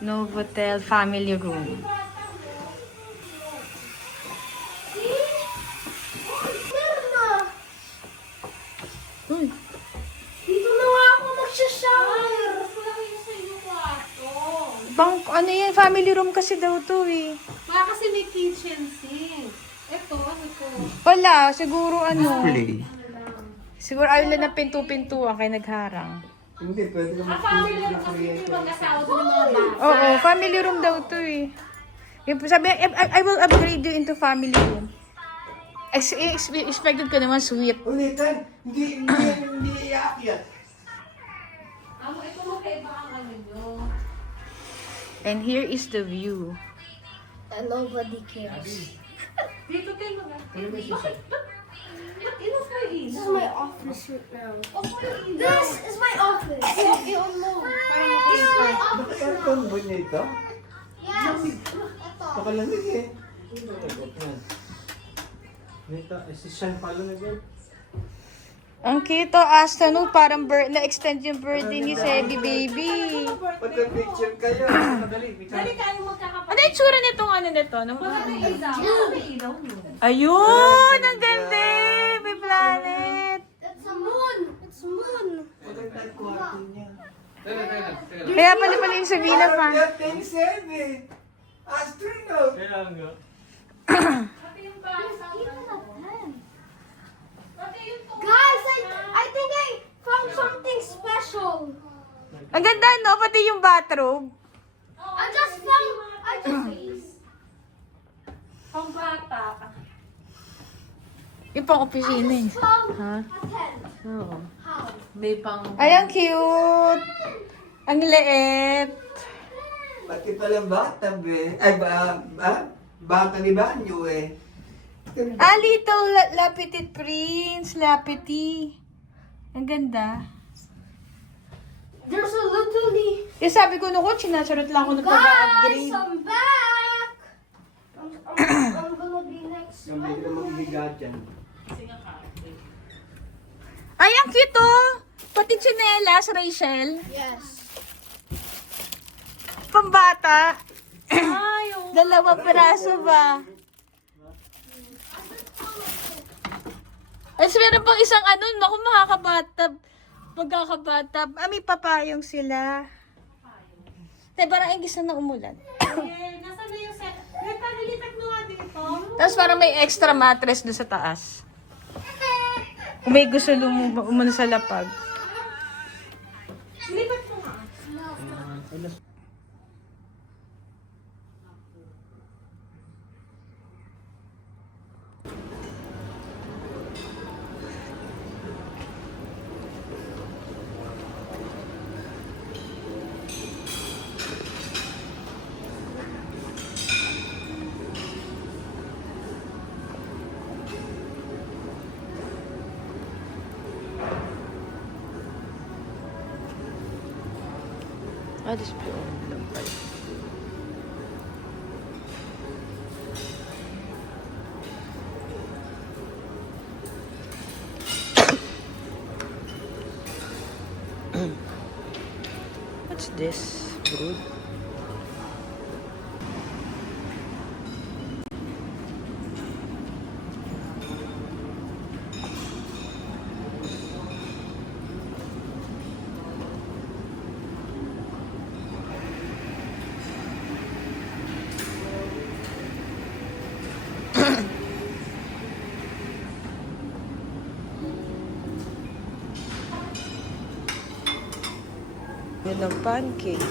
Novotel family room. Uy, Dito na nga ako magsha-shower. Wala kayo sa iyo kwarto. ano yan? Family room kasi daw to eh. Baka kasi may kitchen sink. Ito, ano to? Wala, siguro ano. Play. Siguro ayaw lang na pintu-pintuan kaya nagharang. Hindi, pwede ka Family room kasi yung mag-asawa doon ng mga bata. Oo, family room daw to eh. Sabi, I will upgrade you into family room. Expected ko naman sweet. Ulitan, hindi iaakyat. Ito magkaiba ang ano nyo. And here is the view. And nobody cares. Dito tayo Bakit inos na yung This ilaw? is my office right now. Oh, may ilaw. This is my office. I-on mo. Para makita. Bakit ang tondo niya ito? Yes. Ito. Pakalamig eh. Ito, si Sean pala na dyan. Ang cute to, Asta, no? Parang na-extend yung birthday ni Sebi, baby. Pagka-picture kayo. Dali kayo magkakapatid. Ano yung tsura nitong ano nito? Wala na ilaw. Wala na ilaw nyo. Ayun! Ang ganda! May planet! It's a moon. It's moon. Maganda ang kwarto niya. Kaya pala yung Sabina pa. Parang dating Sebi. Astronaut. Pati yung basa. Pati yung Guys, I think I found something special. Ang ganda, no? Pati yung bathrobe. I just pang bata. Yung pang opisina eh. found Ha? a tent. Oo. How? May pang... Ay, ang cute! Ang liit! Pati palang bata, be. Ay, bata ni Banyo eh. Ah, little Lapitit Prince. Lapiti. Ang ganda. There's a literally. Yung sabi ko, naku, sinasarot lang ako ng Guys, pag-upgrade. I'm back. I'm gonna be next. Yung hindi ka maghihiga dyan. Ay, ang cute oh! Pati tsinelas, Rachel. Yes. Pambata. Ay, oh. Dalawang piraso ba? At meron pang isang ano, naku, makakabatab. Magkakabatab. Ah, may papayong sila. Tay, parang ingis na umulan. Eh, nasa na yung set? May panilipat mo nga dito. Tapos parang may extra mattress doon sa taas. Kung may gusto umano sa lapag. Lipat mo nga. Ah, display lang pala. What's this? Brood? Yan ang pancake.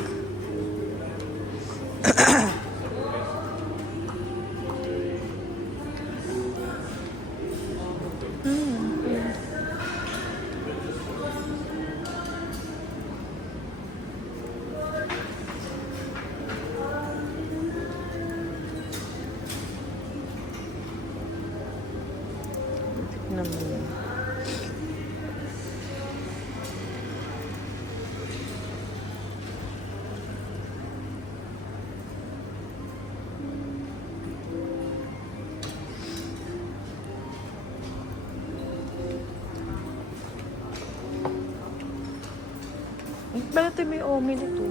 Naman yan. Bakit may omelet ito?